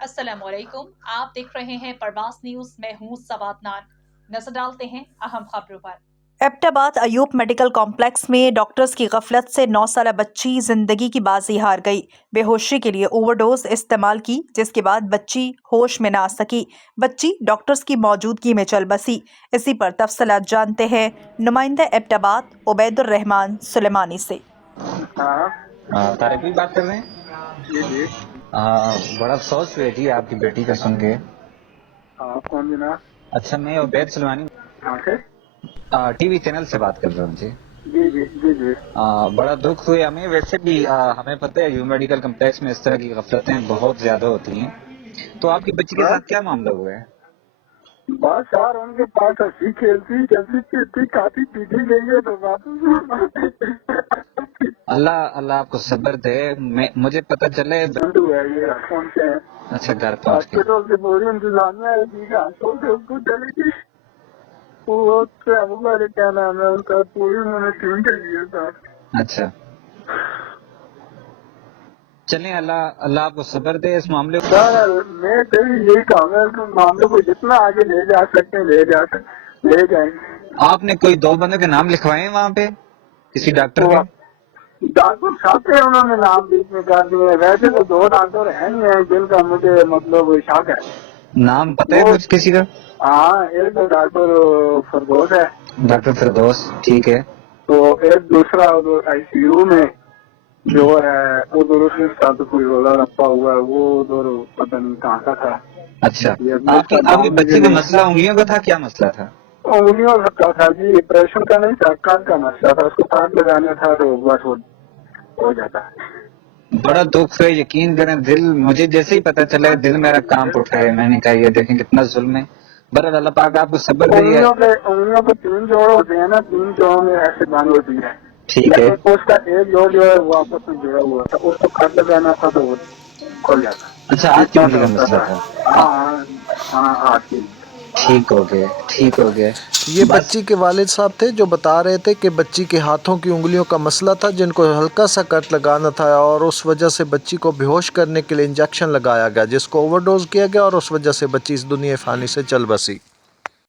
अस्सलाम वालेकुम। आप देख रहे हैं परवास न्यूज। मैं हूं सवात नान। नजर डालते हैं अहम खबरों पर। एबटाबाद अयूब मेडिकल कॉम्प्लेक्स में डॉक्टर्स की गफलत से 9 साल बच्ची जिंदगी की बाजी हार गई। बेहोशी के लिए ओवरडोज इस्तेमाल की, जिसके बाद बच्ची होश में ना आ सकी। बच्ची डॉक्टर्स की मौजूदगी में चल बसी। इसी पर तफसीलात जानते हैं नुमाइंदा एबटाबाद उबैदुर रहमान सुलेमानी से। हाँ तारिक भी बात कर रहे हैं। जी जी। बड़ा अफसोस हुआ जी आपकी बेटी का सुन के। हाँ कौन जनाब? अच्छा, मैं उबैद सुलेमानी कहाँ से? टीवी चैनल से बात कर रहा हूँ जी। जी जी जी जी। बड़ा दुख हुआ हमें। वैसे भी हमें पता है यू मेडिकल कम्प्लेक्स में इस तरह की गफलतें बहुत ज्यादा होती हैं। तो आपकी बच्ची के साथ क्या मामला हुआ है? बस यार उनके पास हंसी खेलती चलती फिरती खाती पीती गई है तो अल्लाह अल्लाह आपको सब्र दे। मुझे पता चले। हुआ ये पहुंचे हैं अच्छा, घर पहुंच के हॉस्पिटल से पूरी इंतजामिया है जी हाथों से उसको चलेगी। वो ट्रैवलर क्या नाम है उसका, पूरी उन्होंने टीम कर दिया था। अच्छा, चलें, अल्लाह अल्लाह आपको सब्र दे इस मामले को। सर मैं तेरी यही कहूँगा कि मामले को जितना आगे ले जा सकते हैं ले जाएंगे। आपने कोई 2 बंदों के नाम लिखवाए हैं वहाँ पे, किसी डॉक्टर के? डॉक्टर साहब के उन्होंने नाम बीच में कर दिए। वैसे तो 2 डॉक्टर है नहीं है जिनका मुझे मतलब शक है। नाम पता है कुछ किसी का? हाँ, एक तो डॉक्टर फरदौस है। डॉक्टर फिरदौस, ठीक है। तो एक दूसरा आईसीयू में जो है उधर उसके साथ कोई रोला रखा हुआ है, वो उधर पता नहीं कहाँ का था। अच्छा, आपकी बच्ची का मसला उंगलियों का था, क्या मसला था? उंगलियों का था जी, ऑपरेशन का नहीं था, कान का मसला था। उसको कान लगाना था तो बस हो जाता है। बड़ा दुख है, यकीन करें। दिल, मुझे जैसे ही पता चला दिल मेरा कांप उठा है। मैंने कहा ये देखें कितना जुल्म है। बरकत अल्लाह पाक आपको सब्र दे। उंगलियों पे 3 जोड़ होते हैं ना, 3 जोड़ों में ऐसे बंद होती है। ठीक है। उसका एक जोड़ जो है वो आपस में जुड़ा हुआ था, उसको काट लगाना था तो वो खुल जाता। अच्छा, आपकी उंगली का मसला था? हाँ हाँ आपकी। ठीक हो गया, ठीक हो गया। ये बच्ची के वालिद साहब थे जो बता रहे थे कि बच्ची के हाथों की उंगलियों का मसला था, जिनको हल्का सा कट लगाना था और उस वजह से बच्ची को बेहोश करने के लिए इंजेक्शन लगाया गया, जिसको ओवरडोज किया गया और उस वजह से बच्ची इस दुनिया फ़ानी से चल बसी।